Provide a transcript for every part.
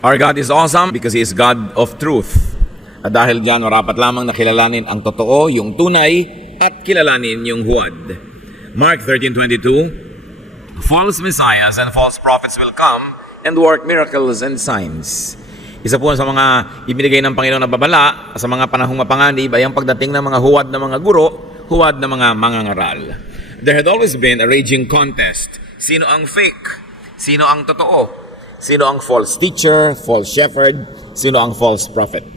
Our God is awesome because He is God of truth. At dahil dyan, marapat lamang na kilalanin ang totoo, yung tunay, at kilalanin yung huwad. Mark 13:22, false messiahs and false prophets will come and work miracles and signs. Isa po sa mga ibinigay ng Panginoon na babala sa mga panahong mapanganib ay ang pagdating ng mga huwad na mga guro, huwad na mga mangangaral. There had always been a raging contest. Sino ang fake? Sino ang totoo? Sino ang false teacher, false shepherd? Sino ang false prophet?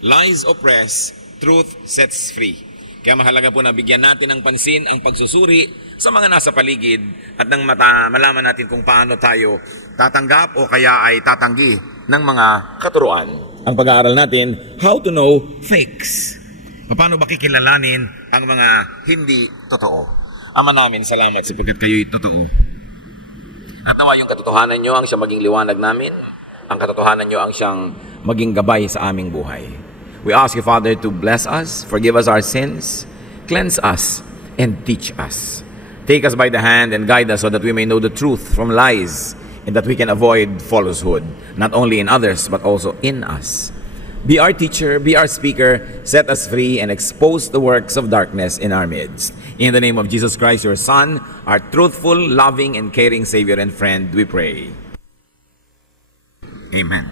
Lies oppress, truth sets free. Kaya mahalaga po na bigyan natin ng pansin ang pagsusuri sa mga nasa paligid at nang malaman natin kung paano tayo tatanggap o kaya ay tatanggi ng mga katuruan. Ang pag-aaral natin, how to know fakes. Paano ba kikilalanin ang mga hindi totoo? Ama namin, salamat sapagkat kayo'y totoo. At nawa yung katotohanan nyo ang siyang maging liwanag namin. Ang katotohanan nyo ang siyang maging gabay sa aming buhay. We ask you, Father, to bless us, forgive us our sins, cleanse us, and teach us. Take us by the hand and guide us so that we may know the truth from lies and that we can avoid falsehood, not only in others, but also in us. Be our teacher, be our speaker, set us free, and expose the works of darkness in our midst. In the name of Jesus Christ, your Son, our truthful, loving, and caring Savior and friend, we pray. Amen.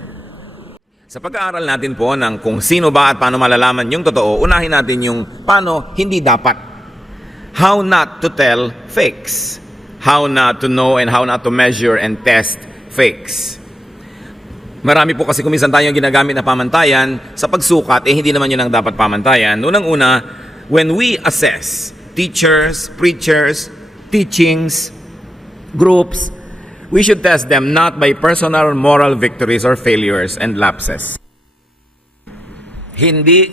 Sa pag-aaral natin po ng kung sino ba at paano malalaman yung totoo, unahin natin yung paano hindi dapat. How not to tell fakes. How not to know and how not to measure and test fakes. Marami po kasi kuminsan tayong ginagamit na pamantayan sa pagsukat, hindi naman yun ang dapat pamantayan. Unang-una, when we assess teachers, preachers, teachings, groups, we should test them not by personal moral victories or failures and lapses. Hindi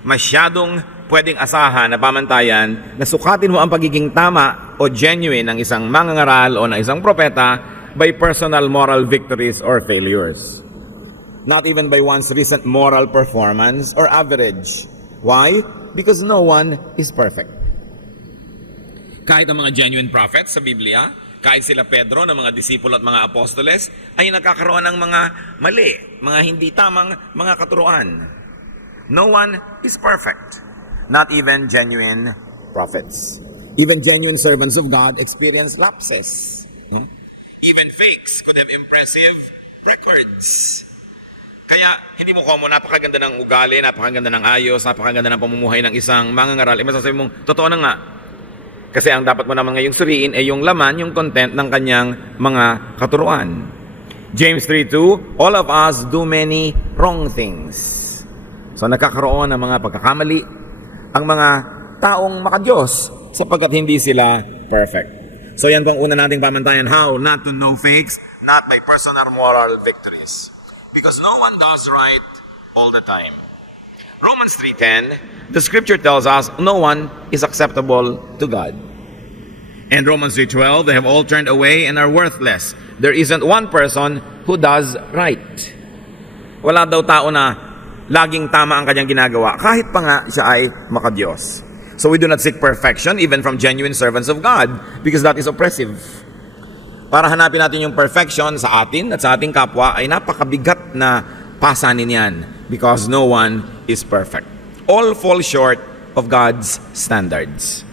masyadong pwedeng asahan na pamantayan na sukatin mo ang pagiging tama o genuine ng isang mangangaral o ng isang propeta by personal moral victories or failures. Not even by one's recent moral performance or average. Why? Because no one is perfect. Kahit ang mga genuine prophets sa Biblia, kahit sila Pedro na mga disipulo at mga apostoles, ay nagkakaroon ng mga mali, mga hindi tamang mga katuruan. No one is perfect. Not even genuine prophets. Even genuine servants of God experience lapses. Even fakes could have impressive records. Kaya hindi mo komo, napakaganda ng ugali, napakaganda ng ayos, napakaganda ng pamumuhay ng isang mangangaral. Masasabi mong, totoo na nga. Kasi ang dapat mo naman ngayong suriin ay yung laman, yung content ng kanyang mga katuruan. James 3:2, all of us do many wrong things. So nakakaroon ng mga pagkakamali ang mga taong makadiyos sapagkat hindi sila perfect. So yan pang una nating pamantayan, how not to know fakes, not by personal moral victories. Because no one does right all the time. Romans 3:10, the scripture tells us no one is acceptable to God. And Romans 3:12, they have all turned away and are worthless. There isn't one person who does right. Wala daw tao na laging tama ang kanyang ginagawa, kahit pa nga siya ay makadiyos. So we do not seek perfection even from genuine servants of God because that is oppressive. Para hanapin natin yung perfection sa atin at sa ating kapwa ay napakabigat na pasanin yan because no one is perfect. All fall short of God's standards.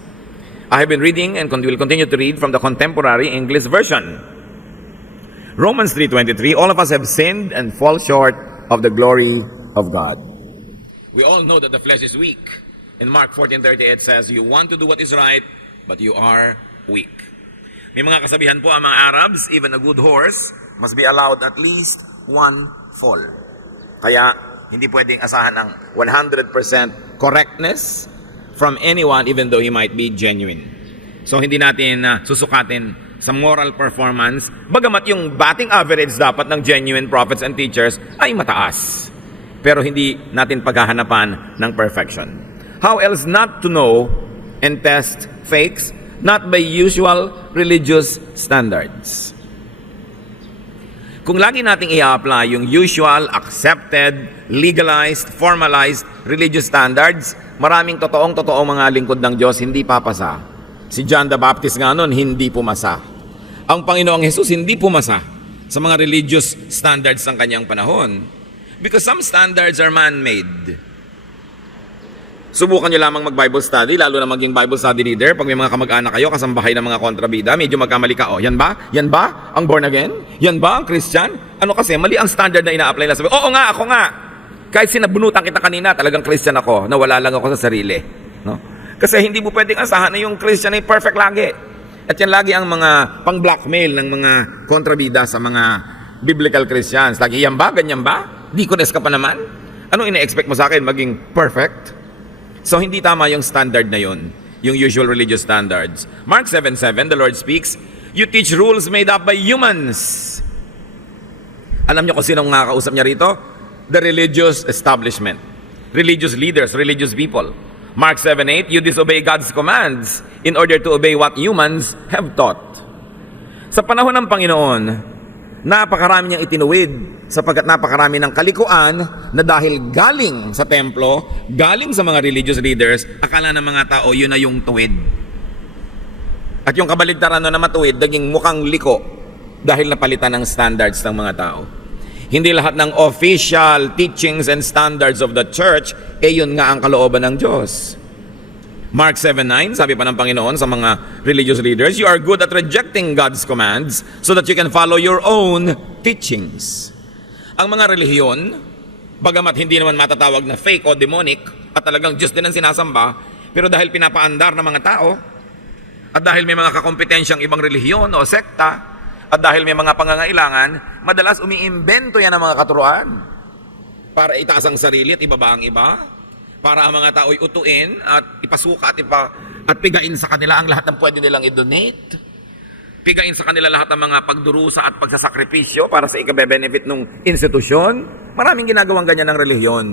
I have been reading and will continue to read from the contemporary English version. Romans 3:23, all of us have sinned and fall short of the glory of God. We all know that the flesh is weak. In Mark 14:38 says, you want to do what is right, but you are weak. May mga kasabihan po ang mga Arabs, even a good horse must be allowed at least one fall. Kaya hindi pwedeng asahan ng 100% correctness from anyone even though he might be genuine. So hindi natin susukatin sa moral performance, bagamat yung batting average dapat ng genuine prophets and teachers ay mataas. Pero hindi natin paghahanapan ng perfection. How else not to know and test fakes? Not by usual religious standards. Kung lagi nating i-apply yung usual, accepted, legalized, formalized religious standards, maraming totoong mga lingkod ng Diyos hindi papasa. Si John the Baptist nga nun, hindi pumasa. Ang Panginoong Jesus hindi pumasa sa mga religious standards ng kanyang panahon. Because some standards are man-made. Subukan nyo lamang mag-Bible study, lalo na maging Bible study leader. Pag may mga kamag-anak kayo, kasambahay ng mga kontrabida, medyo magkamali ka, yan ba? Yan ba ang born again? Yan ba ang Christian? Ano kasi, mali ang standard na ina-apply na sabi, oo nga, ako nga. Kahit sinabunutan kita kanina, talagang Christian ako, nawala lang ako sa sarili. No? Kasi hindi mo pwedeng asahan na yung Christian ay perfect lagi. At yan lagi ang mga pang-blackmail ng mga kontrabida sa mga biblical Christians. Lagi, yan ba? Ganyan ba? Deaconess ka pa naman? Anong ina-expect mo sa akin? Maging perfect? So, hindi tama yung standard na yun, yung usual religious standards. Mark 7:7, the Lord speaks, you teach rules made up by humans. Alam niyo kung sinong nga kausap niya rito? The religious establishment. Religious leaders, religious people. Mark 7:8, you disobey God's commands in order to obey what humans have taught. Sa panahon ng Panginoon, napakarami niyang itinuwid sapagkat napakarami ng kalikuan na dahil galing sa templo, galing sa mga religious leaders, akala ng mga tao yun na yung tuwid. At yung kabaligtaran na matuwid, naging mukhang liko dahil napalitan ng standards ng mga tao. Hindi lahat ng official teachings and standards of the church, yun nga ang kalooban ng Diyos. Mark 7:9, sabi pa ng Panginoon sa mga religious leaders, you are good at rejecting God's commands so that you can follow your own teachings. Ang mga relihiyon, bagamat hindi naman matatawag na fake o demonic, at talagang Diyos din ang sinasamba, pero dahil pinapaandar ng mga tao, at dahil may mga kakompetensyang ibang relihiyon o sekta, at dahil may mga pangangailangan, madalas umiimbento yan ng mga katuruan para itaas ang sarili at ibaba ang iba, para ang mga tao'y utuin at ipasuka at pigain sa kanila ang lahat ng pwede nilang i-donate. Pigain sa kanila lahat ng mga pagdurusa at pagsasakripisyo para sa ikabe-benefit ng institusyon. Maraming ginagawang ganyan ng relihiyon.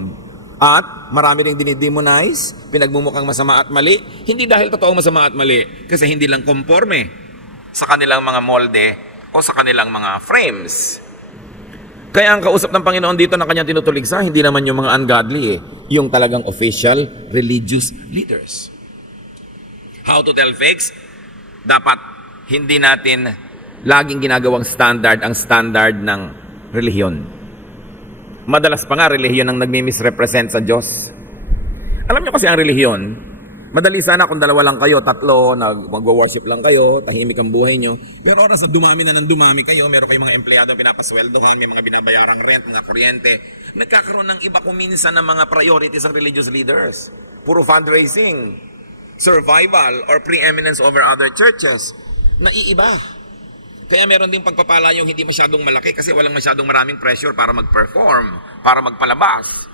At marami ring dinidemonize, pinagmumukhang masama at mali. Hindi dahil totoong masama at mali, kasi hindi lang konforme sa kanilang mga molde o sa kanilang mga frames. Kaya ang kausap ng Panginoon dito na kanyang tinutuligsa, hindi naman yung mga ungodly yung talagang official religious leaders. How to tell fakes? Dapat hindi natin laging ginagawang standard ang standard ng relihiyon. Madalas pa nga relihiyon ang nagmi-misrepresent sa Diyos. Alam nyo kasi ang relihiyon, madali sana kung dalawa lang kayo, tatlo, mag-worship lang kayo, tahimik ang buhay nyo. Pero oras na dumami na ng dumami kayo, meron kayong mga empleyado pinapasweldohan, may mga binabayarang rent, mga kuryente. Nagkakaroon ng iba kuminsan ng mga priorities ng religious leaders. Puro fundraising, survival, or preeminence over other churches. Naiiba. Kaya meron ding pagpapala yung hindi masyadong malaki kasi walang masyadong maraming pressure para mag-perform, para magpalabas.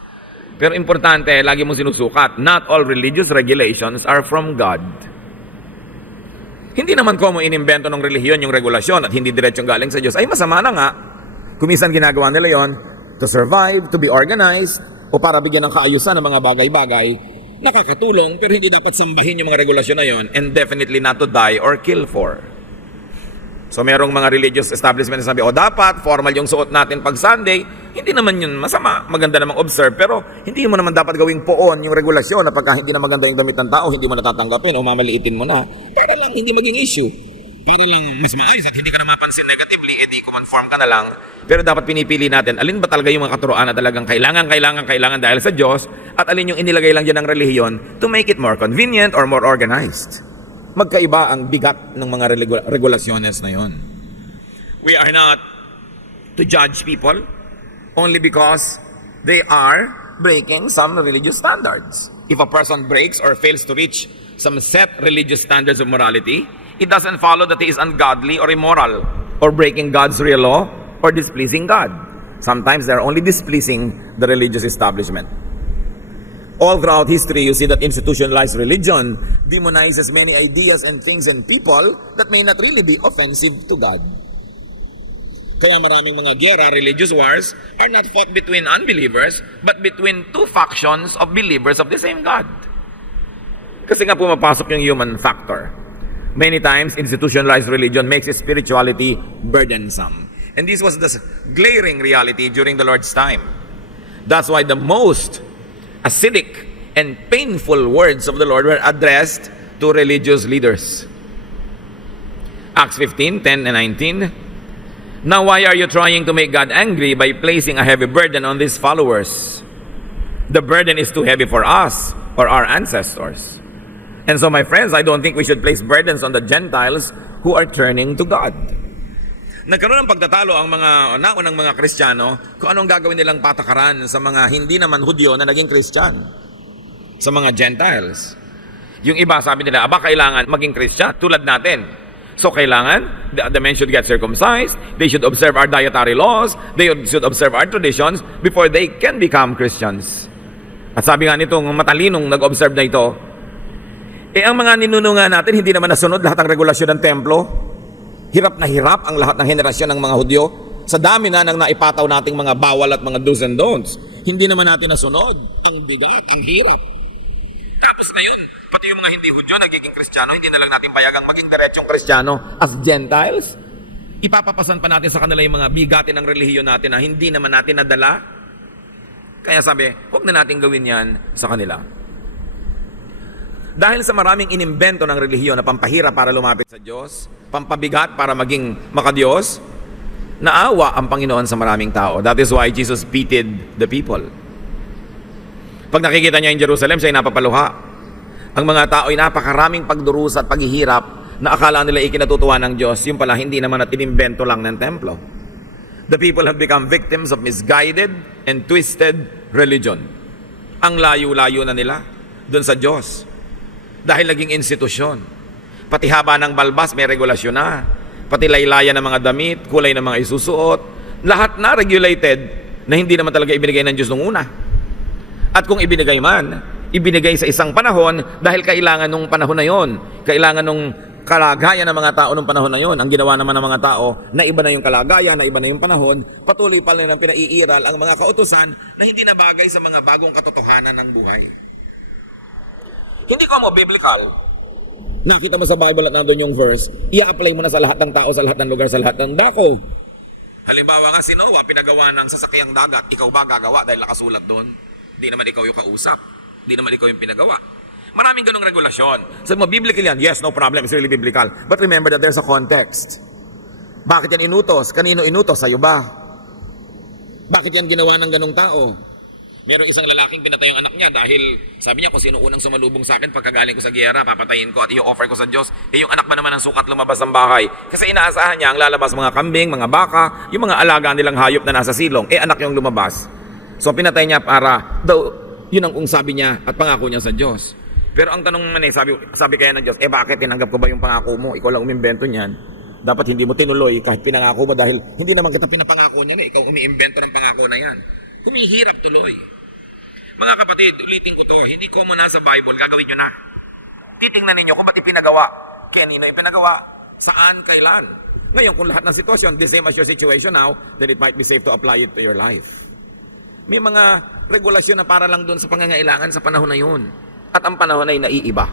Pero importante, lagi mong sinusukat, not all religious regulations are from God. Hindi naman ko mo inimbento ng relihiyon yung regulasyon at hindi diretsong galing sa Diyos. Ay, masama na nga. Kumisan ginagawa nila yon to survive, to be organized, o para bigyan ng kaayusan ng mga bagay-bagay. Nakakatulong, pero hindi dapat sambahin yung mga regulasyon na yon, and definitely not to die or kill for. So merong mga religious establishment na sabi, dapat formal yung suot natin pag Sunday. Hindi naman yun masama, maganda namang observe, pero hindi mo naman dapat gawing poon yung regulasyon na pagka hindi na maganda yung damit ng tao, hindi mo natatanggapin o mamaliitin mo na. Para lang hindi maging issue. Para lang mas maayos at hindi ka na mapansin negatively, edi conform ka na lang. Pero dapat pinipili natin, alin ba talaga yung mga katuroan na talagang kailangan dahil sa Diyos, at alin yung inilagay lang dyan ng relihiyon to make it more convenient or more organized. Magkaiba ang bigat ng mga regulasyones na yon. We are not to judge people only because they are breaking some religious standards. If a person breaks or fails to reach some set religious standards of morality, it doesn't follow that he is ungodly or immoral or breaking God's real law or displeasing God. Sometimes they're only displeasing the religious establishment. All throughout history, you see that institutionalized religion demonizes many ideas and things and people that may not really be offensive to God. Kaya maraming mga gera, religious wars, are not fought between unbelievers, but between two factions of believers of the same God. Kasi nga pumapasok yung human factor. Many times, institutionalized religion makes its spirituality burdensome. And this was the glaring reality during the Lord's time. That's why the most acidic and painful words of the Lord were addressed to religious leaders. Acts 15:10 and 19. Now, why are you trying to make God angry by placing a heavy burden on these followers? The burden is too heavy for us or our ancestors. And so, my friends, I don't think we should place burdens on the Gentiles who are turning to God. Nagkaroon ng pagtatalo ang mga naunang mga Kristiyano kung anong gagawin nilang patakaran sa mga hindi naman Hudyo na naging Kristyan, sa mga Gentiles. Yung iba sabi nila, kailangan maging Kristyan tulad natin. So kailangan, the men should get circumcised, they should observe our dietary laws, they should observe our traditions before they can become Christians. At sabi nga nitong matalinong nag-observe na ito, ang mga ninunungan natin hindi naman nasunod lahat ng regulasyon ng templo. Hirap na hirap ang lahat ng henerasyon ng mga Hudyo. Sa dami na ng naipataw nating mga bawal at mga do's and don'ts. Hindi naman natin nasunod. Ang bigat, ang hirap. Tapos ngayon, pati yung mga hindi Hudyo, nagiging Kristiyano, hindi na lang natin payagang maging diretsong Kristiyano as Gentiles. Ipapapasan pa natin sa kanila yung mga bigatin ng relihiyon natin na hindi naman natin nadala. Kaya sabi, huwag na natin gawin yan sa kanila. Dahil sa maraming inimbento ng relihiyon na pampahirap para lumapit sa Diyos, pampabigat para maging makadiyos, naawa ang Panginoon sa maraming tao. That is why Jesus pitied the people. Pag nakikita niya in Jerusalem, siya ay napapaluha. Ang mga tao ay napakaraming pagdurusa at paghihirap na akala nila ikinatutuwa ng Diyos. Yung pala, hindi naman at inimbento lang ng templo. The people have become victims of misguided and twisted religion. Ang layo-layo na nila doon sa Diyos. Dahil naging institusyon. Pati haba ng balbas may regulasyon na. Pati laylayan ng mga damit, kulay ng mga isusuot. Lahat na regulated na hindi naman talaga ibinigay ng Diyos nung una. At kung ibinigay man, ibinigay sa isang panahon dahil kailangan nung panahon na yon. Kailangan nung kalagayan ng mga tao nung panahon na yon. Ang ginawa naman ng mga tao, na iba na yung kalagayan, na iba na yung panahon, patuloy pa rin ang pinaiiral ang mga kautusan na hindi nabagay sa mga bagong katotohanan ng buhay. Hindi ko mo biblical. Nakita mo sa Bible at nandun yung verse, i-apply mo na sa lahat ng tao, sa lahat ng lugar, sa lahat ng dako. Halimbawa nga si Noah, pinagawa ng sasakyang dagat, ikaw ba gagawa dahil nakasulat doon? Di naman ikaw yung kausap. Di naman ikaw yung pinagawa. Maraming ganong regulasyon. Sabi mo, biblical yan? Yes, no problem. It's really biblical. But remember that there's a context. Bakit yan inutos? Kanino inutos? Sa'yo ba? Bakit yan ginawa ng ganong tao? Merong isang lalaking pinatay ang anak niya dahil sabi niya, kung sino unang sumalubong sa akin pagkagaling ko sa giyera, papatayin ko at i-offer ko sa Diyos. Yung anak ba naman ang sukat lumabas ng bahay? Kasi inaasahan niya ang lalabas mga kambing, mga baka, yung mga alaga nilang hayop na nasa silong, anak yung lumabas. So pinatay niya para, yun ang sabi niya at pangako niya sa Diyos. Pero ang tanong naman sabi kaya ng Diyos, bakit tinanggap ko ba yung pangako mo? Ikaw lang umimbento niyan. Dapat hindi mo tinuloy kahit pinangako mo dahil hindi naman kita pinapangako niya na ikaw umiimbento ng pangako na yan. Humihirap tuloy. Mga kapatid, ulitin ko to, hindi ko muna sa Bible, gagawin nyo na. Titingnan ninyo kung ba't ipinagawa, kanino ipinagawa, saan, kailan. Ngayon, kung lahat ng sitwasyon, the same as your situation now, then it might be safe to apply it to your life. May mga regulasyon na para lang doon sa pangangailangan sa panahon na yun. At ang panahon ay naiiba.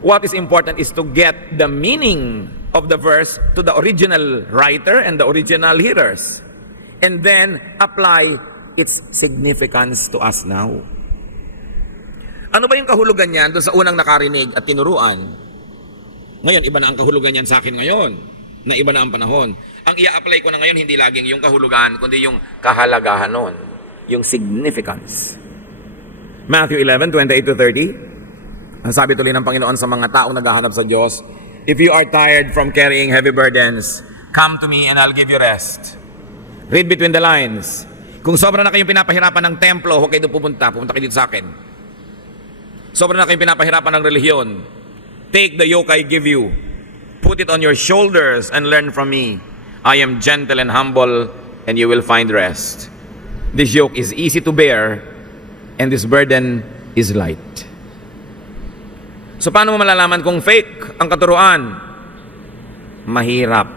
What is important is to get the meaning of the verse to the original writer and the original hearers. And then apply its significance to us now. Ano ba yung kahulugan niyan doon sa unang nakarinig at tinuruan? Ngayon, iba na ang kahulugan niyan sa akin ngayon, na iba na ang panahon. Ang i-apply ko na ngayon, hindi laging yung kahulugan, kundi yung kahalagahan nun, yung significance. Matthew 11:28-30, ang sabi tuloy ng Panginoon sa mga taong naghahanap sa Diyos, if you are tired from carrying heavy burdens, come to me and I'll give you rest. Read between the lines. Kung sobra na kayong pinapahirapan ng templo, huwag kayo pupunta kayo dito sa akin. Sobra na kayong pinapahirapan ng relihiyon, take the yoke I give you, put it on your shoulders and learn from me. I am gentle and humble, and you will find rest. This yoke is easy to bear, and this burden is light. So paano mo malalaman kung fake ang katuruan? Mahirap.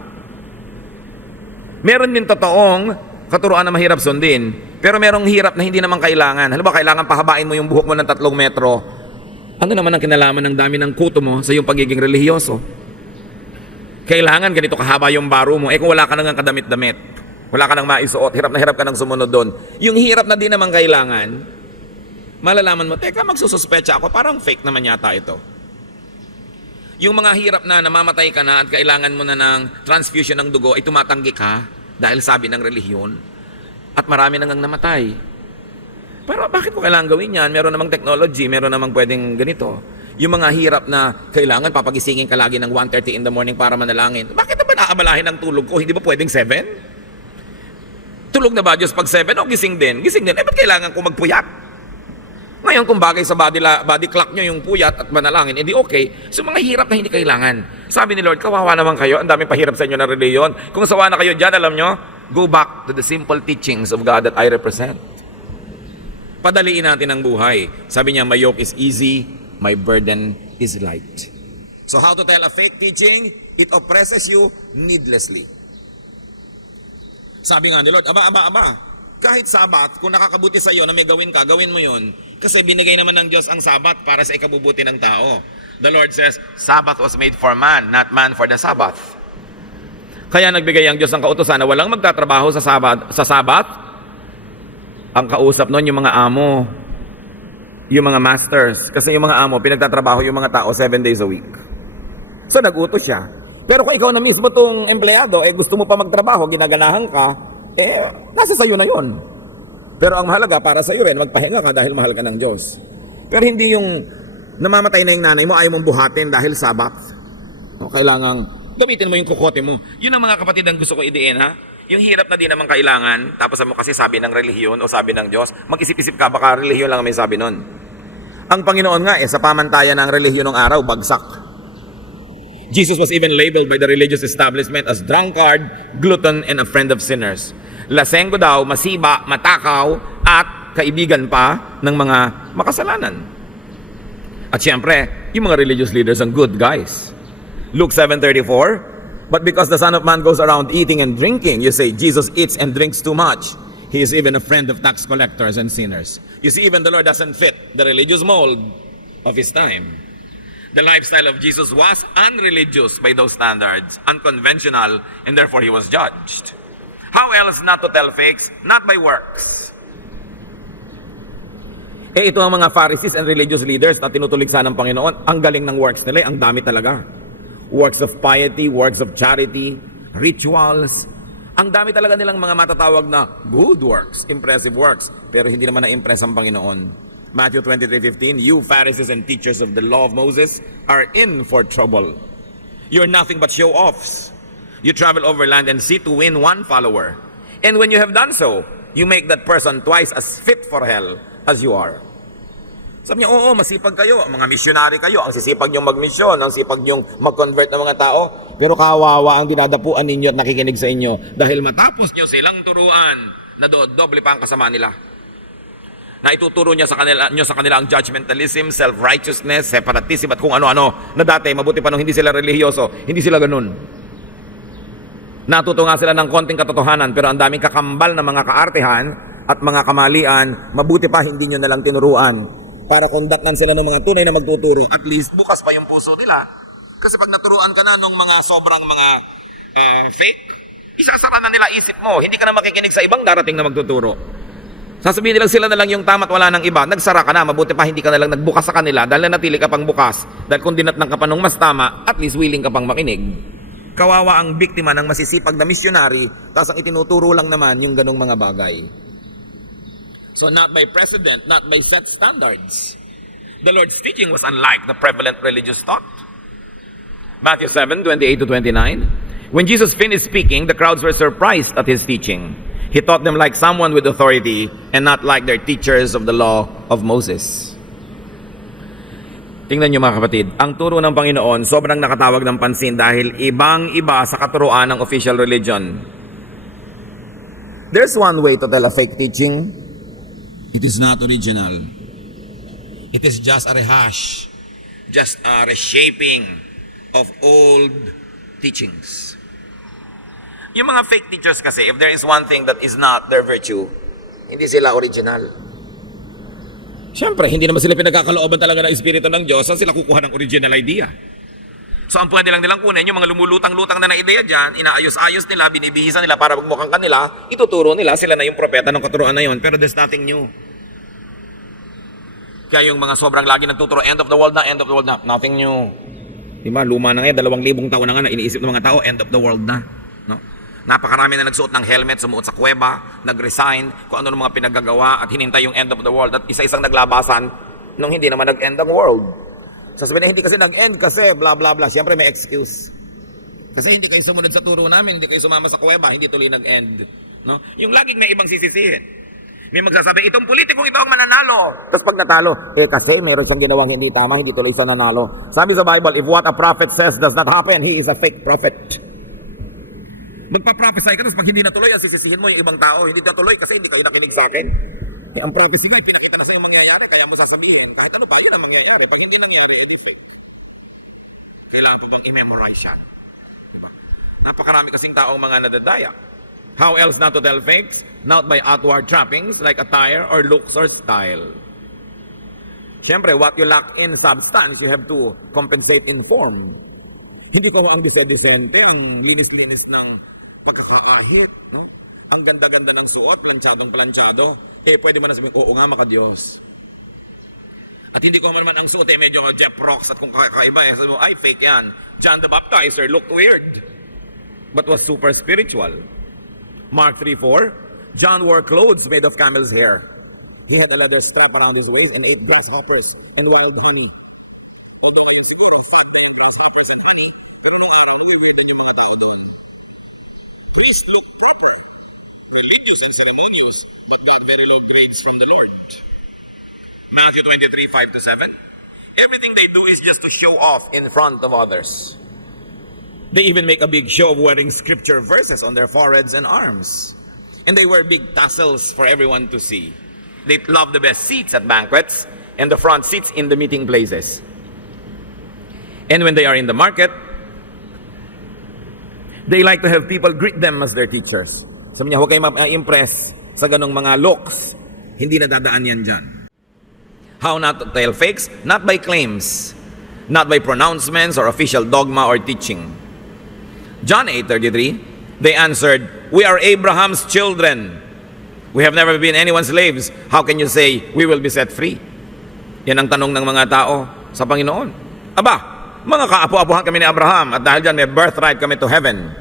Meron din totoong katuruan na mahirap sundin, pero merong hirap na hindi naman kailangan. Halimbawa, kailangan pahabain mo yung buhok mo ng 3 metro. Ano naman ang kinalaman ng dami ng kuto mo sa iyong pagiging relihiyoso? Kailangan ganito kahaba yung baro mo. Kung wala ka nang kadamit-damit, wala ka nang maisuot, hirap na hirap ka nang sumunod doon. Yung hirap na di naman kailangan, malalaman mo, teka, magsususpecha ako, parang fake naman yata ito. Yung mga hirap na namamatay ka na at kailangan mo na ng transfusion ng dugo, ay tumatanggi ka dahil sabi ng relihiyon. At marami nang namatay. Pero bakit mo kailangan gawin yan? Meron namang technology, meron namang pwedeng ganito. Yung mga hirap na kailangan papagisingin ka lagi ng 1:30 in the morning para manalangin. Bakit na ba naabalahin ang tulog ko? Hindi ba pwedeng 7? Tulog na ba Diyos pag 7 o gising din? Gising din. Ba't kailangan ko magpuyat? Ngayon, kung bagay sa body clock nyo yung puyat at manalangin, edi okay. So, mga hirap na hindi kailangan. Sabi ni Lord, kawawa naman kayo. Ang daming pahirap sa inyo ng reliyon. Kung sawa na kayo dyan, alam nyo, go back to the simple teachings of God that I represent. Padaliin natin ang buhay. Sabi niya, my yoke is easy, my burden is light. So, how to tell a fake teaching? It oppresses you needlessly. Sabi nga ni Lord, aba. Kahit Sabat, kung nakakabuti sa iyo na may gawin ka, gawin mo yun. Kasi binigay naman ng Diyos ang Sabat para sa ikabubuti ng tao. The Lord says, Sabbath was made for man, not man for the Sabbath. Kaya nagbigay ang Diyos ang kautusan na walang magtatrabaho sa Sabat. Ang kausap nun yung mga amo, yung mga masters. Kasi yung mga amo, pinagtatrabaho yung mga tao 7 days a week. So nagutos siya. Pero kung ikaw na mismo tong empleyado, gusto mo pa magtrabaho, ginaganahan ka, nasa sayo na yun. Pero ang mahalaga para sa iyo rin, magpahinga ka dahil mahal ka ng Diyos. Pero hindi yung namamatay na yung nanay mo, ayaw mong buhatin dahil Sabat. No, kailangang gamitin mo yung kukote mo. Yun ang mga kapatid ang gusto ko idiin, ha? Yung hirap na di naman kailangan, tapos mo kasi sabi ng relihiyon o sabi ng Diyos, mag-isip-isip ka, baka relihiyon lang may sabi nun. Ang Panginoon nga, sa pamantayan ng relihiyon ng araw, bagsak. Jesus was even labeled by the religious establishment as drunkard, glutton, and a friend of sinners. Lasenggo daw, masiba, matakaw, at kaibigan pa ng mga makasalanan. At siyempre, yung mga religious leaders ang good guys. Luke 7:34, but because the Son of Man goes around eating and drinking, you say, Jesus eats and drinks too much. He is even a friend of tax collectors and sinners. You see, even the Lord doesn't fit the religious mold of His time. The lifestyle of Jesus was unreligious by those standards, unconventional, and therefore He was judged. How else not to tell fakes? Not by works. Ito ang mga Pharisees and religious leaders na tinutuligsa ng Panginoon. Ang galing ng works nila, ang dami talaga. Works of piety, works of charity, rituals. Ang dami talaga nilang mga matatawag na good works, impressive works. Pero hindi naman na-impress ang Panginoon. Matthew 23:15, you Pharisees and teachers of the law of Moses are in for trouble. You're nothing but show-offs. You travel over land and sea to win one follower. And when you have done so, you make that person twice as fit for hell as you are. Sabi niya, oo, masipag kayo, mga missionary kayo, ang sisipag niyong magmisyon, ang sipag niyong mag-convert ng mga tao, pero kawawa ang dinadapuan ninyo at nakikinig sa inyo dahil matapos niyo silang turuan na doble pa ang kasama nila. Na ituturo niya sa kanila ang judgmentalism, self-righteousness, separatism at kung ano-ano na dati, mabuti pa nung hindi sila religyoso, hindi sila ganun. Natuto nga sila ng konting katotohanan pero ang daming kakambal na mga kaartehan at mga kamalian, mabuti pa hindi nyo nalang tinuruan para kundatnan sila ng mga tunay na magtuturo. At least bukas pa yung puso nila. Kasi pag naturuan ka na ng mga sobrang mga fake, isasara na nila isip mo. Hindi ka na makikinig sa ibang darating na magtuturo. Sasabihin nilang sila na lang yung tama at wala ng iba. Nagsara ka na, mabuti pa hindi ka na lang nagbukas sa kanila dahil natili ka pang bukas. Dahil kung dinatnang ka pa nung mas tama, at least willing ka pang makinig. Kawawa ang biktima ng masisipag na missionary, tapos ang itinuturo lang naman yung ganong mga bagay. So not by precedent, not by set standards. The Lord's teaching was unlike the prevalent religious thought. Matthew 7:28-29. When Jesus finished speaking, the crowds were surprised at His teaching. He taught them like someone with authority and not like their teachers of the law of Moses. Tingnan nyo mga kapatid, ang turo ng Panginoon sobrang nakatawag ng pansin dahil ibang-iba sa katuruan ng official religion. There's one way to tell a fake teaching. It is not original. It is just a rehash, just a reshaping of old teachings. Yung mga fake teachers kasi, if there is one thing that is not their virtue, hindi sila original. Siyempre, hindi naman sila pinagkakalooban talaga ng Espiritu ng Diyos, saan sila kukuha ng original idea? So, ang pwede lang nilang kunin, yung mga lumulutang-lutang na ideya dyan, inaayos-ayos nila, binibihisan nila para magmukhang kanila, ituturo nila, sila na yung propeta ng katuruan na yun, pero there's nothing new. Kaya yung mga sobrang lagi nagtuturo, end of the world na, nothing new. Diba? Luma na ngayon, 2,000 taon na nga na iniisip ng mga tao, end of the world na. No? Napakarami na nagsuot ng helmet, sumuot sa kuweba, nag-resign, kung ano ng mga pinaggagawa at hinintay yung end of the world at isa-isang naglabasan nung hindi naman nag-end ang world. Sasabihin na hindi kasi nag-end kasi bla bla bla. Siyempre may excuse. Kasi hindi kayo sumunod sa turo namin, hindi kayo sumama sa kuweba, hindi tuloy nag-end. No? Yung laging may ibang sisisihin. May magsasabi, itong politikong ito ang mananalo. Tapos pag natalo, kasi meron siyang ginawang hindi tama, hindi tuloy siya nanalo. Sabi sa Bible, if what a prophet says does not happen, he is a fake prophet. Magpa-prophesy ka, tapos pag hindi natuloy, sisisihin mo yung ibang tao, hindi natuloy kasi hindi kayo nakinig sa akin. Ang prophecy nga, pinakita na sa'yo mangyayari, kaya mo sasabihin, kahit ano ba, yun ang mangyayari. Pag hindi nangyayari, edi fake. Kailangan po bang i-memorize yan? Diba? Napakarami kasing taong mga nadadaya. How else not to tell fakes? Not by outward trappings like attire or looks or style. Siyempre, what you lack in substance, you have to compensate in form. Hindi ko ang disente, ang linis-linis ng pagkakahit, no? Ang ganda-ganda ng suot, planchadong-planchado, pwede mo na sabihin, oo nga, maka-Diyos. At hindi ko man ang suot, medyo Jeff Rocks at kung kakaiba, sabi mo, ay, fake yan. John the Baptizer looked weird, but was super spiritual. Mark 3:4, John wore clothes made of camel's hair. He had a leather strap around his waist and ate grasshoppers and wild honey. Although ngayon siguro, fat na yung grasshoppers and honey, pero nung araw, hindi yung mga tao doon. Priests look proper, religious and ceremonious, but got very low grades from the Lord. Matthew 23:5-7. Everything they do is just to show off in front of others. They even make a big show of wearing scripture verses on their foreheads and arms. And they wear big tassels for everyone to see. They love the best seats at banquets and the front seats in the meeting places. And when they are in the market, they like to have people greet them as their teachers. Sabi niya, huwag kayo ma-impress sa ganong mga looks. Hindi na dadaan yan dyan. How not to tell fakes? Not by claims, not by pronouncements or official dogma or teaching. John 8:33, they answered, we are Abraham's children. We have never been anyone's slaves. How can you say, we will be set free? Yan ang tanong ng mga tao sa Panginoon. Aba, mga kaapu-apuhan kami ni Abraham at dahil dyan may birthright kami to heaven.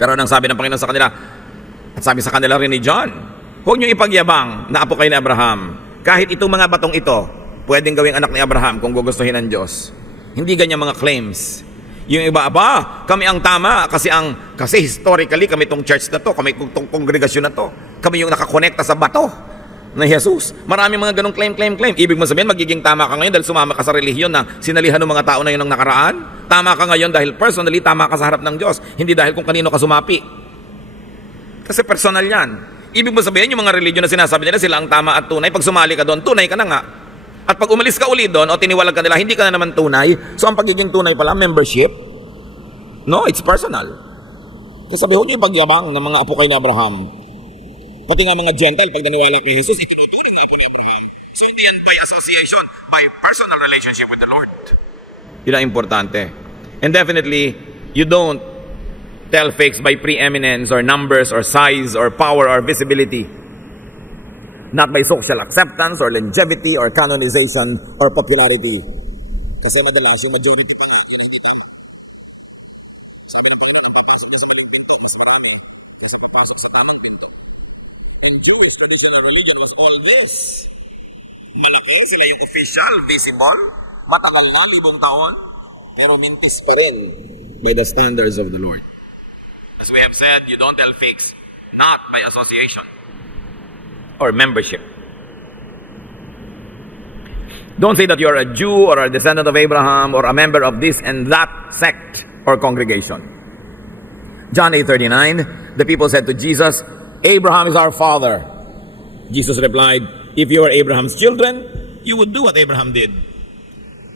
Pero nang sabi ng Panginoon sa kanila, at sabi sa kanila rin ni John, huwag niyo ipagyabang na apo kayo ni Abraham. Kahit itong mga batong ito, pwedeng gawing anak ni Abraham kung gugustuhin ng Diyos. Hindi ganyan mga claims. Yung iba, kami ang tama kasi historically kami tong church na to, kami tong kongregasyon na to. Kami yung nakakonekta sa bato na Jesus. Marami mga ganong claim. Ibig mo sabihin, magiging tama ka ngayon dahil sumama ka sa relihiyon na sinalihan ng mga tao na yun ng nakaraan. Tama ka ngayon dahil personally, tama ka sa harap ng Diyos. Hindi dahil kung kanino ka sumapi. Kasi personal yan. Ibig mo sabihin, yung mga relihiyon na sinasabi nila, sila ang tama at tunay. Pag sumali ka doon, tunay ka na nga. At pag umalis ka uli doon o tiniwalag ka nila, hindi ka na naman tunay. So ang pagiging tunay pala, membership? No, it's personal. Kasi sabi, huwag niyo ipagyabang ng mga apo kayo ni Abraham. Pati nga mga Gentile, pag naniwala kay Jesus, itinuturing nga po ni Abraham. So hindi yan by association, by personal relationship with the Lord. Yun ang importante. And definitely, you don't tell fakes by preeminence or numbers or size or power or visibility. Not by social acceptance or longevity or canonization or popularity. Kasi madalas yung majority sabi ng Panginoon, papasok ka sa maling pinto, mas marami kasi papasok sa tamang pinto. And Jewish traditional religion was all this. Malaki, sila yung official, visible, matagal na, 1,000 taon, pero mintis pa rin by the standards of the Lord. As we have said, you don't tell fakes, not by association or membership. Don't say that you're a Jew or a descendant of Abraham or a member of this and that sect or congregation. John 8:39, the people said to Jesus, Abraham is our father. Jesus replied, if you are Abraham's children, you would do what Abraham did.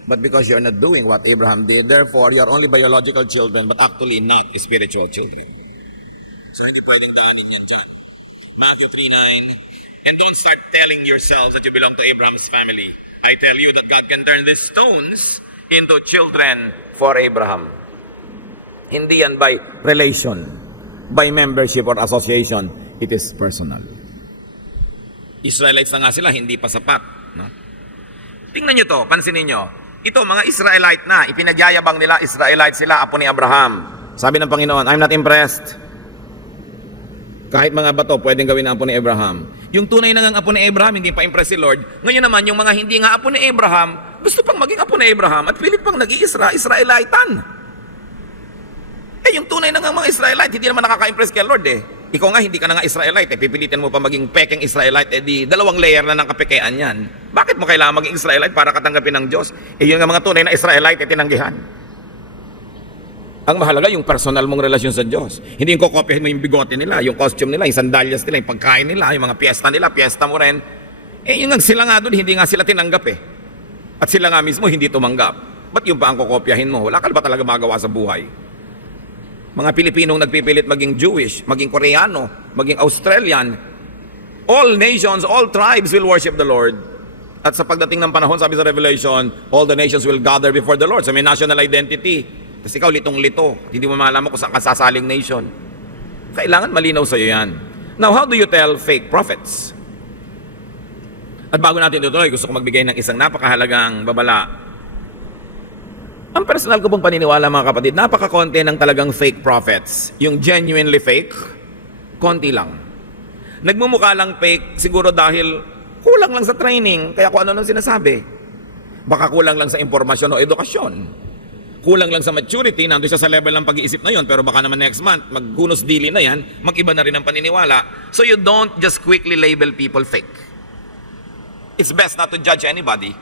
But because you are not doing what Abraham did, therefore you are only biological children but actually not spiritual children. So hindi pwedeng daanin yan dyan. Matthew 3:9, and don't start telling yourselves that you belong to Abraham's family. I tell you that God can turn these stones into children for Abraham. Hindi yan by relation, by membership or association. It is personal. Israelites na nga sila, hindi pa sapat. No? Tingnan nyo to, pansinin nyo. Ito, mga Israelite na, ipinagyayabang nila, Israelite sila, apo ni Abraham. Sabi ng Panginoon, I'm not impressed. Kahit mga bato, pwedeng gawin ng apo ni Abraham. Yung tunay na ngang apo ni Abraham, hindi pa impress si Lord. Ngayon naman, yung mga hindi nga apo ni Abraham, gusto pang maging apo ni Abraham at pilit pang Israelitan. Yung tunay na nga mga Israelite, hindi naman nakaka-impress kay Lord eh. Ikaw nga, hindi ka na nga Israelite, pipilitin mo pa maging pekeng Israelite, di dalawang layer na ng kapekean yan. Bakit mo kailangan maging Israelite para katanggapin ng Diyos? Yun nga mga tunay na Israelite, tinanggihan. Ang mahalaga, yung personal mong relasyon sa Diyos. Hindi yung kokopyahin mo yung bigote nila, yung costume nila, yung sandalyas nila, yung pagkain nila, yung mga piyesta nila, piyesta mo rin. Yung nga sila nga doon, hindi nga sila tinanggap eh. At sila nga mismo, hindi tumanggap. Ba't yung pa ang kokopyahin mo? Wala ka ba talaga magawa sa buhay? Mga Pilipinong nagpipilit maging Jewish, maging Koreano, maging Australian. All nations, all tribes will worship the Lord. At sa pagdating ng panahon, sabi sa Revelation, all the nations will gather before the Lord. So may national identity. Tapos ikaw litong-lito. Hindi mo malaman kung saan ka sasaling nation. Kailangan malinaw sa iyo yan. Now, how do you tell fake prophets? At bago natin tutuloy, gusto ko magbigay ng isang napakahalagang babala. Ang personal ko pong paniniwala mga kapatid, napaka-konti ng talagang fake prophets. Yung genuinely fake, konti lang. Nagmumukha lang fake siguro dahil kulang lang sa training, kaya kung ano nang sinasabi. Baka kulang lang sa impormasyon o edukasyon. Kulang lang sa maturity, nandun siya sa level ng pag-iisip na yun, pero baka naman next month, maghunos dili na yan, mag-iba na rin ang paniniwala. So you don't just quickly label people fake. It's best not to judge anybody.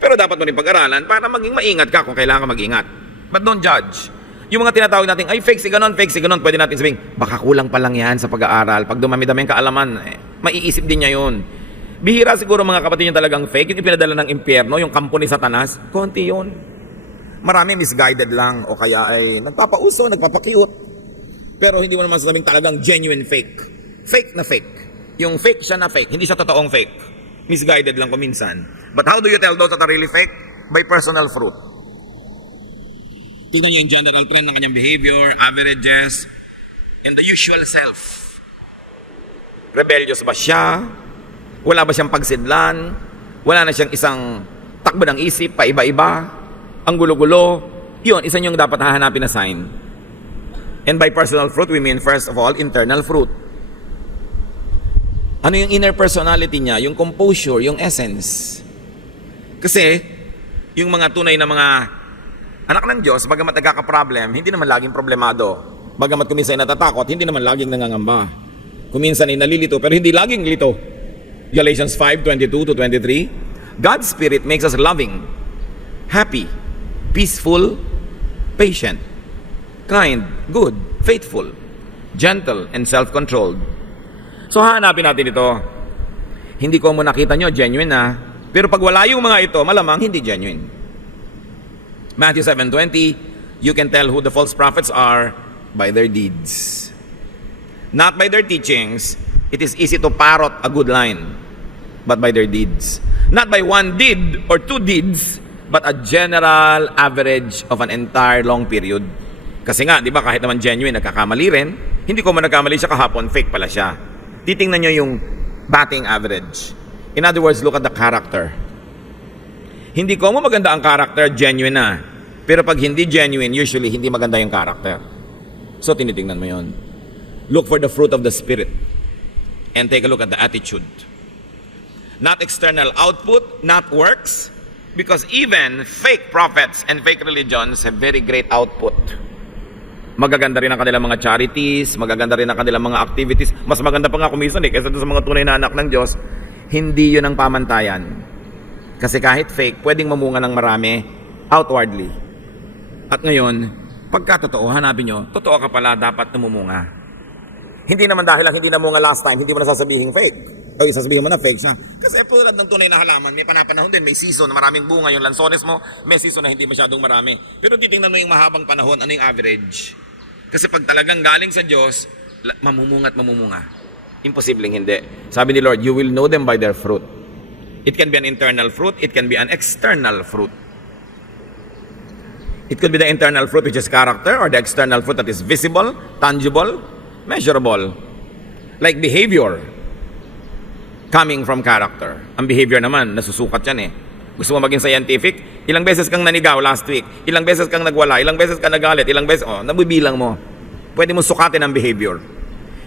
Pero dapat mo rin pag-aralan para maging maingat ka kung kailangan ka mag-ingat. But don't judge. Yung mga tinatawag natin, ay fake si ganon, pwede natin sabihin, baka kulang pa lang yan sa pag-aaral. Pag dumami-dami ang kaalaman, maiisip din niya yun. Bihira siguro mga kapatid yung talagang fake, yung ipinadala ng impyerno, yung kampo ni Satanas, konti yun. Marami misguided lang o kaya ay nagpapauso, nagpapakiut. Pero hindi mo naman sasabing talagang genuine fake. Fake na fake. Yung fake siya na fake, hindi siya totoong fake. Misguided lang kuminsan. But how do you tell those that are really fake? By personal fruit. Tingnan niyo yung general trend ng kanyang behavior, averages, and the usual self. Rebellious ba siya? Wala ba siyang pagsidlan? Wala na siyang isang takbo ng isip, paiba-iba? Ang gulo-gulo? Yun, isa niyong dapat hahanapin na sign. And by personal fruit, we mean first of all, internal fruit. Ano yung inner personality niya? Yung composure, yung essence. Kasi, yung mga tunay na mga anak ng Diyos, bagamat nagkaka-problem, hindi naman laging problemado. Bagamat kuminsan ay natatakot, hindi naman laging nangangamba. Kuminsan ay nalilito, pero hindi laging lito. Galatians 5:22-23, God's Spirit makes us loving, happy, peaceful, patient, kind, good, faithful, gentle, and self-controlled. So hahanapin natin ito. Hindi ko mo nakita nyo, genuine na. Pero pag wala yung mga ito, malamang hindi genuine. Matthew 7:20, you can tell who the false prophets are by their deeds. Not by their teachings. It is easy to parrot a good line, but by their deeds. Not by one deed or two deeds, but a general average of an entire long period. Kasi nga, di ba, kahit naman genuine, nagkakamali rin. Hindi ko man nagkamali siya kahapon, fake pala siya. Titingnan nyo yung batting average. In other words, look at the character. Hindi ko mo maganda ang character, genuine na. Pero pag hindi genuine, usually hindi maganda yung character. So tinitingnan mo yon. Look for the fruit of the Spirit. And take a look at the attitude. Not external output, not works. Because even fake prophets and fake religions have very great output. Magaganda rin ang kanilang mga charities, magaganda rin ang kanilang mga activities. Mas maganda pa nga kumisan kaysa doon sa mga tunay na anak ng Diyos. Hindi yun ang pamantayan. Kasi kahit fake, pwedeng mamunga ng marami outwardly. At ngayon, pagka totoo, hanapin nyo, totoo ka pala, dapat tumumunga. Hindi naman dahil lang hindi namunga last time, hindi mo nasasabihin fake. O isasabihin mo na fake siya. Kasi tulad ng tunay na halaman, may panapanahon din, may season, maraming bunga. Yung lansones mo, may season na hindi masyadong marami. Pero titingnan mo yung mahabang panahon, ano yung average? Kasi pag talagang galing sa Diyos, mamumunga at mamumunga. Imposibleng hindi. Sabi ni Lord, you will know them by their fruit. It can be an internal fruit, it can be an external fruit. It could be the internal fruit which is character, or the external fruit that is visible, tangible, measurable. Like behavior coming from character. Ang behavior naman, nasusukat yan eh. Gusto mo maging scientific? Ilang beses kang nanigaw last week? Ilang beses kang nagwala? Ilang beses kang nagalit? Ilang beses? Oh, nabibilang mo. Pwede mo sukatin ang behavior.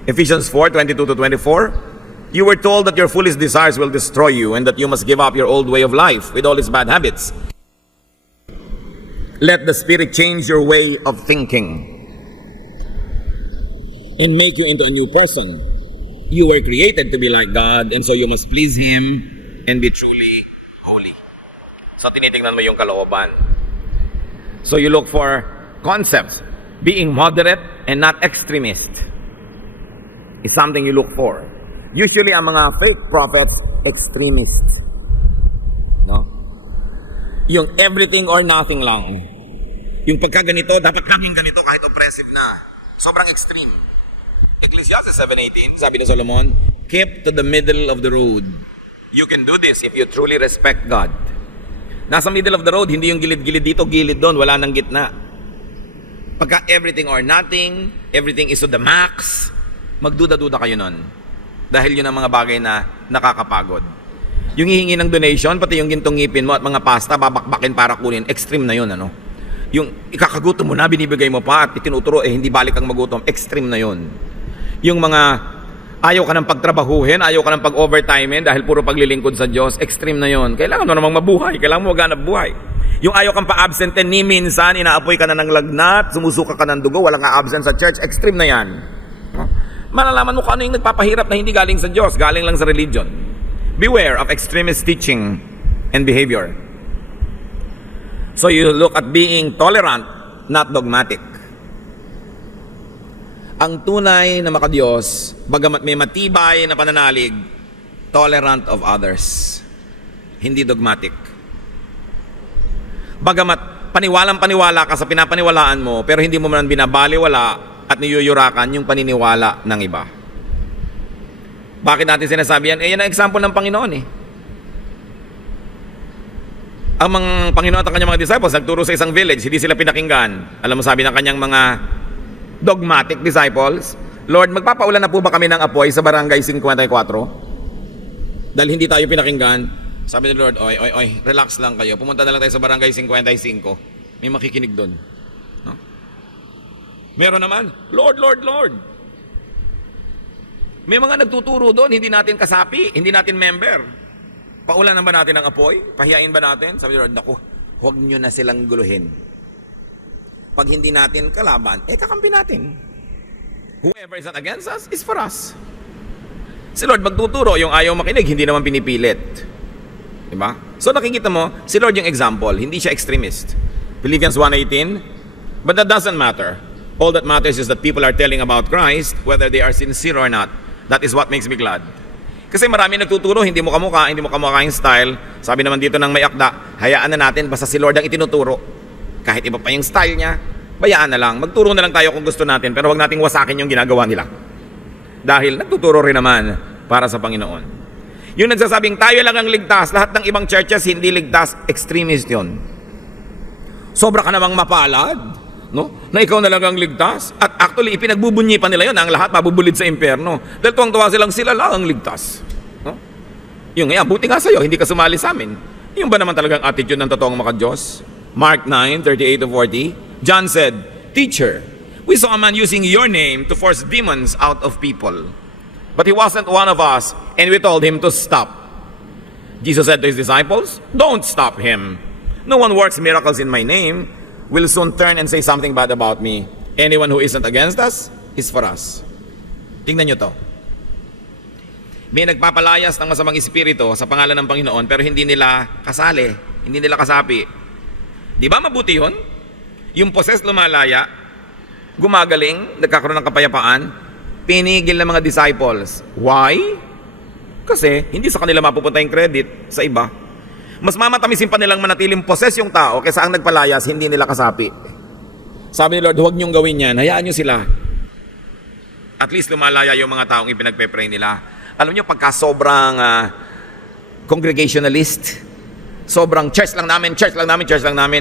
Ephesians 4:22-24, you were told that your foolish desires will destroy you and that you must give up your old way of life with all its bad habits. Let the Spirit change your way of thinking and make you into a new person. You were created to be like God, and so you must please Him and be truly holy. So tinitingnan mo yung kalooban. So you look for concepts. Being moderate and not extremist is something you look for. Usually ang mga fake prophets, extremists. No? Yung everything or nothing lang. Yung pagkaganito, dapat laging ganito kahit oppressive na. Sobrang extreme. Ecclesiastes 7:18, sabi ni Solomon, keep to the middle of the road. You can do this if you truly respect God. Nasa middle of the road, hindi yung gilid-gilid dito, gilid doon, wala nang gitna. Pagka everything or nothing, everything is to the max, magduda-duda kayo nun. Dahil yun ang mga bagay na nakakapagod. Yung hihingi ng donation, pati yung gintong ngipin mo at mga pasta, babakbakin para kunin, extreme na yun, ano? Yung ikakagutom mo na, binibigay mo pa at itinuturo, hindi balik ang magutom, extreme na yun. Yung mga ayaw ka ng pagtrabahuhin, ayaw ka ng pag-overtimein dahil puro paglilingkod sa Diyos, extreme na yon. Kailangan mo namang mabuhay, kailangan mo maghanap buhay. Yung ayaw kang pa-absent ni minsan, inaapoy ka na ng lagnat, sumusuka ka ng dugo, walang absent sa church, extreme na yan. Malalaman mo kung ano yung nagpapahirap na hindi galing sa Diyos, galing lang sa religion. Beware of extremist teaching and behavior. So you look at being tolerant, not dogmatic. Ang tunay na makadiyos, bagamat may matibay na pananalig, tolerant of others. Hindi dogmatic. Bagamat paniwalang-paniwala ka sa pinapaniwalaan mo, pero hindi mo man binabaliwala at niyuyurakan yung paniniwala ng iba. Bakit natin sinasabi yan? Yan ang example ng Panginoon eh. Ang mga Panginoon at ang kanyang mga disciples nagturo sa isang village, hindi sila pinakinggan. Alam mo sabi ng kanyang mga dogmatic disciples, Lord, magpapaulan na po ba kami ng apoy sa barangay 54? Dahil hindi tayo pinakinggan. Sabi ni Lord, oy, relax lang kayo. Pumunta na lang tayo sa barangay 55. May makikinig doon. No? Meron naman, Lord. May mga nagtuturo doon, hindi natin kasapi, hindi natin member. Paulan na ba natin ng apoy? Pahiyain ba natin? Sabi ni Lord, naku, huwag nyo na silang guluhin. Pag hindi natin kalaban, kakampi natin. Whoever is not against us is for us. Si Lord magtuturo, yung ayaw makinig, hindi naman pinipilit. Diba? So nakikita mo, si Lord yung example, hindi siya extremist. Philippians 1:18, but that doesn't matter. All that matters is that people are telling about Christ, whether they are sincere or not. That is what makes me glad. Kasi marami nagtuturo, hindi mo kamukha yung style. Sabi naman dito ng may akda, hayaan na natin, basta si Lord ang itinuturo. Kahit iba pa yung style niya, bayaan na lang. Magturo na lang tayo kung gusto natin, pero wag nating wasakin yung ginagawa nila. Dahil nagtuturo rin naman para sa Panginoon. Yung nagsasabing tayo lang ang ligtas, lahat ng ibang churches hindi ligtas, extremist yun. Sobra ka namang mapalad, no? Na ikaw na lang ang ligtas. At actually, ipinagbubunyi pa nila yun, ang lahat mabubulid sa impyerno. Dahil tuwang-tuwa silang sila lang ang ligtas. No? Yung ngayon, buti nga sa'yo, hindi ka sumali sa amin. Yung ba naman talagang attitude ng totoong makadiyos? Mark 9:38-40, John said, Teacher, we saw a man using your name to force demons out of people. But he wasn't one of us, and we told him to stop. Jesus said to his disciples, Don't stop him. No one works miracles in my name will soon turn and say something bad about me. Anyone who isn't against us is for us. Tingnan nyo to. May nagpapalayas ng masamang espiritu sa pangalan ng Panginoon, pero hindi nila kasali, hindi nila kasapi. Di ba mabuti yun? Yung possessed lumalaya, gumagaling, nagkakaroon ng kapayapaan, pinigil ng mga disciples. Why? Kasi hindi sa kanila mapupunta yung credit sa iba. Mas mamatamisin pa nilang manatiling possess yung tao kaysa ang nagpalayas, hindi nila kasapi. Sabi ni Lord, huwag niyong gawin yan, hayaan niyo sila. At least lumalaya yung mga taong ipinagpe-pray nila. Alam niyo, pagka sobrang congregationalist, sobrang church lang namin,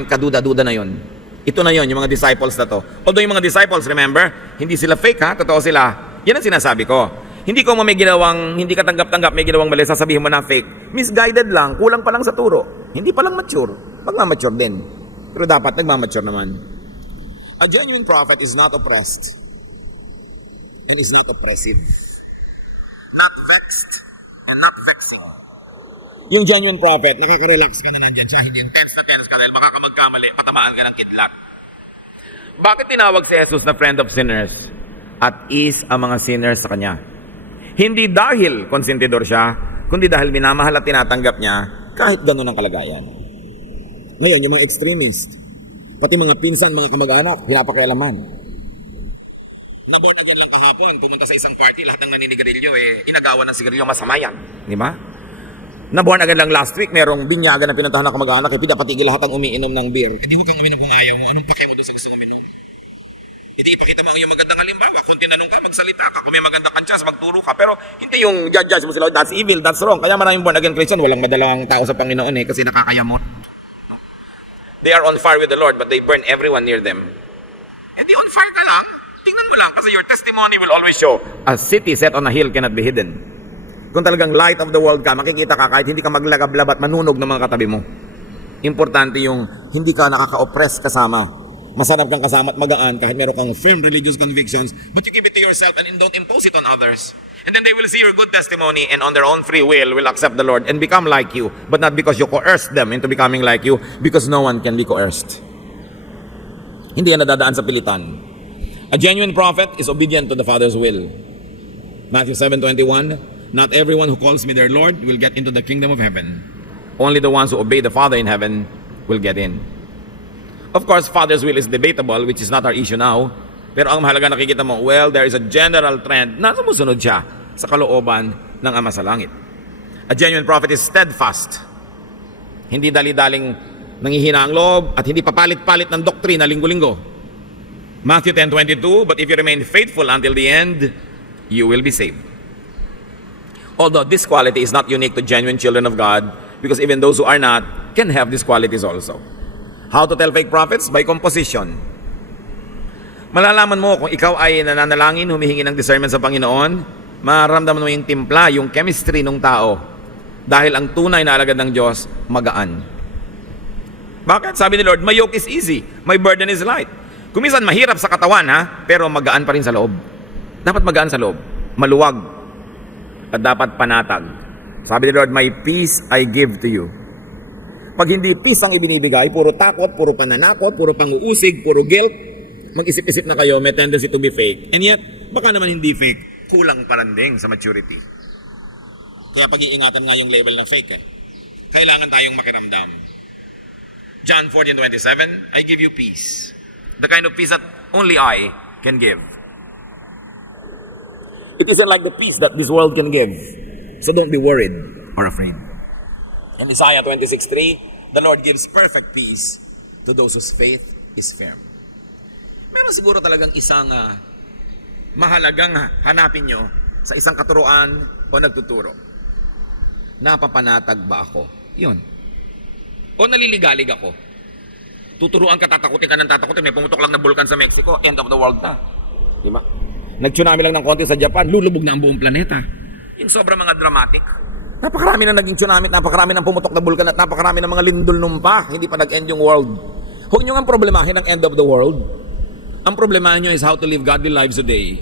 kaduda-duda na yon. Ito na yon, yung mga disciples na to. Although yung mga disciples, remember, hindi sila fake ha, totoo sila. Yan ang sinasabi ko. Hindi ko mo may ginawang, hindi ka tanggap-tanggap, may ginawang mali, sasabihin mo na fake. Misguided lang, kulang pa lang sa turo. Hindi pa lang mature. Magmamature din. Pero dapat nagmamature naman. A genuine prophet is not oppressed. He is not oppressive. Not vexed and not vexing. Yung genuine prophet, nakaka-relax ka na nandiyan siya, hindi tense ka dahil baka ka magkamali, patamaan ka ng kidlat. Bakit tinawag si Jesus na friend of sinners? At is ang mga sinners sa kanya. Hindi dahil konsentidor siya, kundi dahil minamahal at tinatanggap niya kahit ganun ang kalagayan. Ngayon, yung mga extremist, pati mga pinsan, mga kamag-anak, pinapakialaman. Naborn na dyan lang kahapon, pumunta sa isang party, lahat ng naninigarilyo, inagawan ng sigarilyo, masama yan. Di ba? Naborn agad lang last week, merong binyagan na pinuntahan ng kamag-anak, pinapatigil lahat ang umiinom ng beer. Hindi huwag kang uminom kung ayaw mo. Anong pakiya mo doon sa gusto uminom? Hindi ipakita mo yung magandang halimbawa. Kung tinanong ka, magsalita ka. Kung may maganda kang chance, magturo ka. Pero hindi yung judge mo sila, that's evil, that's wrong. Kaya maraming born again Christian, walang madalang tao sa Panginoon kasi nakakayamot. They are on fire with the Lord, but they burn everyone near them. Hindi on fire ka lang. Tingnan mo lang kasi your testimony will always show. A city set on a hill cannot be hidden. Kung talagang light of the world ka, makikita ka kahit hindi ka maglagablab at manunog ng mga katabi mo. Importante yung hindi ka nakaka-oppress kasama. Masarap kang kasama at magaan kahit meron kang firm religious convictions, but you keep it to yourself and don't impose it on others. And then they will see your good testimony and on their own free will accept the Lord and become like you, but not because you coerced them into becoming like you, because no one can be coerced. Hindi yan nadadaan sa pilitan. A genuine prophet is obedient to the Father's will. Matthew 7:21, not everyone who calls me their Lord will get into the kingdom of heaven. Only the ones who obey the Father in heaven will get in. Of course, Father's will is debatable, which is not our issue now. Pero ang mahalaga nakikita mo, well, there is a general trend na sumusunod siya sa kalooban ng Ama sa Langit. A genuine prophet is steadfast. Hindi dali-daling nanghihina ang loob at hindi papalit-palit ng doktrina linggo-linggo. Matthew 10:22, but if you remain faithful until the end, you will be saved. Although this quality is not unique to genuine children of God, because even those who are not can have these qualities also. How to tell fake prophets? By composition. Malalaman mo kung ikaw ay nananalangin, humihingi ng discernment sa Panginoon, mararamdaman mo yung timpla, yung chemistry ng tao. Dahil ang tunay na alagad ng Diyos, magaan. Bakit? Sabi ni Lord, my yoke is easy, my burden is light. Kuminsan mahirap sa katawan, pero magaan pa rin sa loob. Dapat magaan sa loob, maluwag, at dapat panatag. Sabi ni Lord, my peace I give to you. Pag hindi peace ang ibinibigay, puro takot, puro pananakot, puro panguusig, puro guilt, mag-isip-isip na kayo, may tendency to be fake. And yet, baka naman hindi fake, kulang paranding sa maturity. Kaya pag-iingatan nga yung level ng fake. Kailangan tayong makiramdam. John 14:27, I give you peace. The kind of peace that only I can give. It isn't like the peace that this world can give. So don't be worried or afraid. In Isaiah 26:3, the Lord gives perfect peace to those whose faith is firm. Meron siguro talagang isang mahalagang hanapin nyo sa isang katuruan o nagtuturo. Napapanatag ba ako? Yun. O naliligalig ako? Tuturuan ka, tatakutin ka ng tatakutin. May pumutok lang na bulkan sa Mexico, end of the world na. Di ba? Nag-tsunami lang ng konti sa Japan, lulubog na ang buong planeta. Yung sobrang mga dramatic. Napakarami na naging tsunami, napakarami ng pumutok na bulkan at napakarami ng mga lindol numpa. Hindi pa nag-end yung world. Huwag nyo nga problemahin ang end of the world. Ang problema nyo is how to live godly lives today.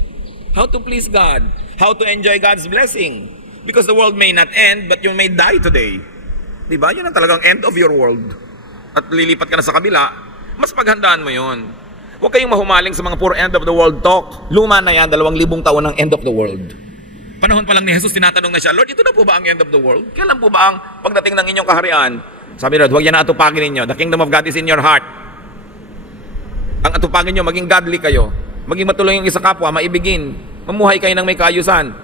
How to please God. How to enjoy God's blessing. Because the world may not end, but you may die today. Diba? Yun ang talagang end of your world. At lilipat ka na sa kabila, mas paghandaan mo yun. Huwag kayong mahumaling sa mga puro end of the world talk. Luma na yan, 2,000 taon ng end of the world. Panahon pa lang ni Jesus, tinatanong na siya, Lord, ito na po ba ang end of the world? Kailan po ba ang pagdating ng inyong kaharian? Sabi ni Lord, huwag yan na atupagin ninyo. The kingdom of God is in your heart. Ang atupagin nyo, maging godly kayo. Maging matuloy yung isa kapwa, maibigin. Mamuhay kayo ng may kaayusan.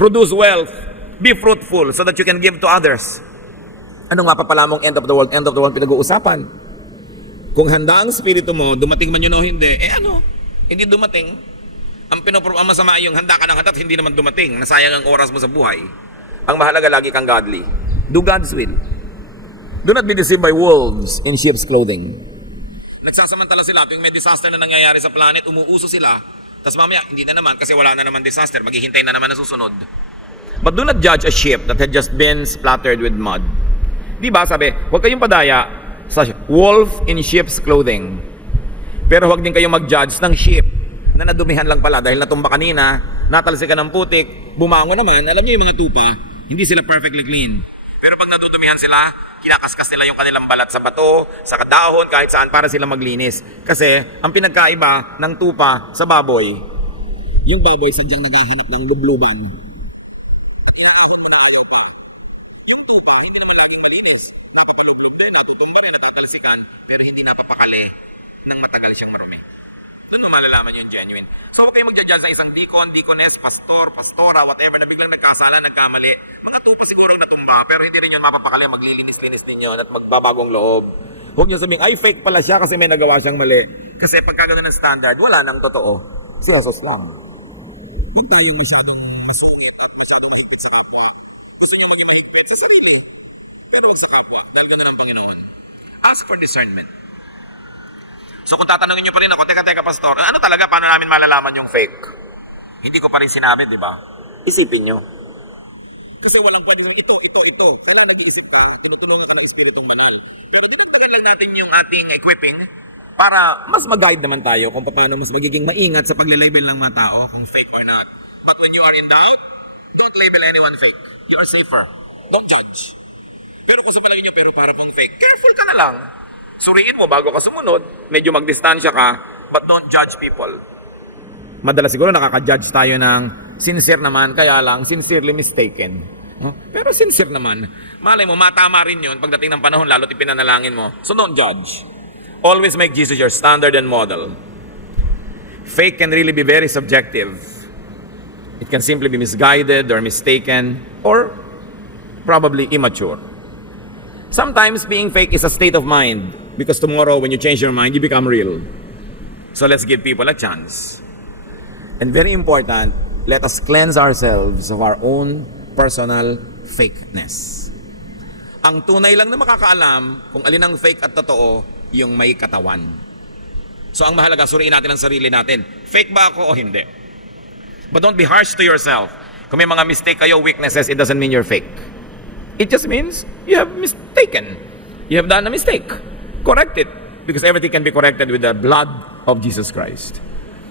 Produce wealth. Be fruitful so that you can give to others. Ano nga pa pala mong end of the world? End of the world pinag-uusapan. Kung handa ang spirito mo, dumating man yun o hindi, hindi dumating. Ang masama yung handa ka ng handa at hindi naman dumating. Nasayang ang oras mo sa buhay. Ang mahalaga, lagi kang godly. Do God's will. Do not be deceived by wolves in sheep's clothing. Nagsasamantala sila tuwing may disaster na nangyayari sa planet, umuuso sila Tapos mamaya, hindi na naman kasi wala na naman disaster. Maghihintay na naman na susunod. But do not judge a ship that had just been splattered with mud. Di ba sabi, huwag kayong padaya sa wolf in sheep's clothing. Pero huwag din kayong mag-judge ng ship na nadumihan lang pala dahil natumba kanina, natalsikan ng putik, bumangon naman. Alam niyo yung mga tupa, hindi sila perfectly clean. Pero pag natudumihan sila, kinakaskas nila yung kanilang balat sa bato, sa dahon, kahit saan para sila maglinis. Kasi ang pinagkaiba ng tupa sa baboy, yung baboy sadyang naghahanap ng lubluban. At yung tupa, hindi naman laging malinis. Napapalublog din, natutumba rin, natatalsikan, pero hindi napapakali nang matagal siyang marumi. Doon mo malalaman yung genuine. So huwag kayong magja-judge sa isang deacon, deaconess, pastor, pastora, whatever, na biglang nagkasala, nagkamali. Mga tupa siguro natumba, pero hindi rin yun mapapakali, maglilinis-linis ninyo at magbabagong loob. Huwag nyo sabihin, ay fake pala siya kasi may nagawa siyang mali. Kasi pagka ganun ng standard, wala nang totoo. Siyasos lang. Huwag tayong masyadong masungit at masyadong mahigpit sa kapwa. Gusto nyo maging mahigpit sa sarili, pero huwag sa kapwa, dahil ganun ang Panginoon. Ask for discernment. So kung tatanungin nyo pa rin ako, teka pastor, ano talaga, paano namin malalaman yung fake? Hindi ko pa rin sinabi, di ba? Isipin nyo. Kasi walang pwede ito. Kailangan nag-iisip ka, tinutulungan ka ng Espiritong Banal. Pero dinagpagin lang natin yung ating equipping para mas mag-guide naman tayo kung paano mas magiging maingat sa pagle-label ng mga tao kung fake or not. But when you are in doubt, don't label anyone fake. You are safer. Don't judge. Pero kung sa palagay nyo, pero para pong fake, careful ka na lang. Suriin mo bago ka sumunod, medyo magdistansya ka, but don't judge people. Madalas siguro nakaka-judge tayo ng sincere naman, kaya lang sincerely mistaken. Pero sincere naman. Malay mo, matama rin yun pagdating ng panahon, lalo't ipinanalangin mo. So don't judge. Always make Jesus your standard and model. Fake can really be very subjective. It can simply be misguided or mistaken or probably immature. Sometimes being fake is a state of mind because tomorrow when you change your mind, you become real. So let's give people a chance. And very important, let us cleanse ourselves of our own personal fakeness. Ang tunay lang na makakaalam kung alin ang fake at totoo, yung may katawan. So ang mahalaga, suriin natin ang sarili natin. Fake ba ako o hindi? But don't be harsh to yourself. Kung may mga mistake kayo, weaknesses, it doesn't mean you're fake. It just means you have mistaken. You have done a mistake. Correct it. Because everything can be corrected with the blood of Jesus Christ.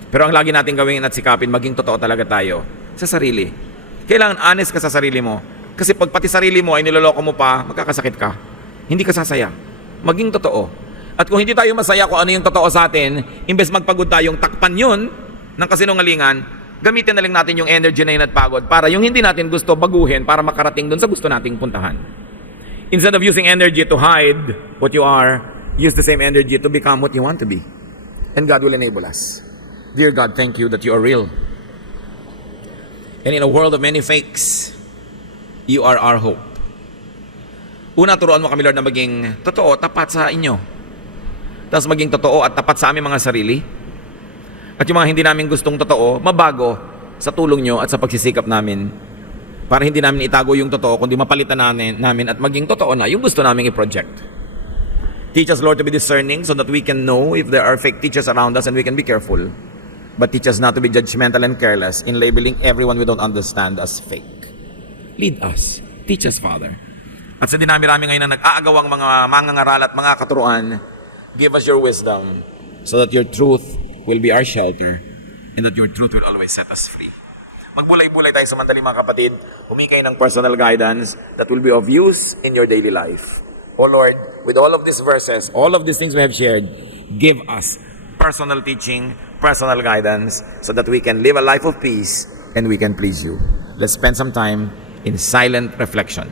Pero ang lagi natin gawin at sikapin, maging totoo talaga tayo sa sarili. Kailangan honest ka sa sarili mo. Kasi pag pati sarili mo ay niloloko mo pa, magkakasakit ka. Hindi ka sasaya. Maging totoo. At kung hindi tayo masaya kung ano yung totoo sa atin, imbes magpagod tayong takpan yun ng kasinungalingan, gamitin na lang natin yung energy na yun at pagod para yung hindi natin gusto baguhin para makarating dun sa gusto nating puntahan. Instead of using energy to hide what you are, use the same energy to become what you want to be. And God will enable us. Dear God, thank you that you are real. And in a world of many fakes, you are our hope. Una, turuan mo kami, Lord, na maging totoo, tapat sa inyo. Tapos maging totoo at tapat sa aming mga sarili. At yung mga hindi namin gustong totoo, mabago sa tulong nyo at sa pagsisikap namin para hindi namin itago yung totoo, kundi mapalitan namin at maging totoo na yung gusto namin i-project. Teach us, Lord, to be discerning so that we can know if there are fake teachers around us and we can be careful. But teach us not to be judgmental and careless in labeling everyone we don't understand as fake. Lead us. Teach us, Father. At sa dinami-rami ngayon na nag-aagawang mga mangangaral at mga katuruan, give us your wisdom so that your truth will be our shelter and that your truth will always set us free. Magbulay-bulay tayo sa mandali, mga kapatid. Humikay ng personal guidance that will be of use in your daily life. O Lord, with all of these verses, all of these things we have shared, give us personal teaching, personal guidance so that we can live a life of peace and we can please you. Let's spend some time in silent reflection.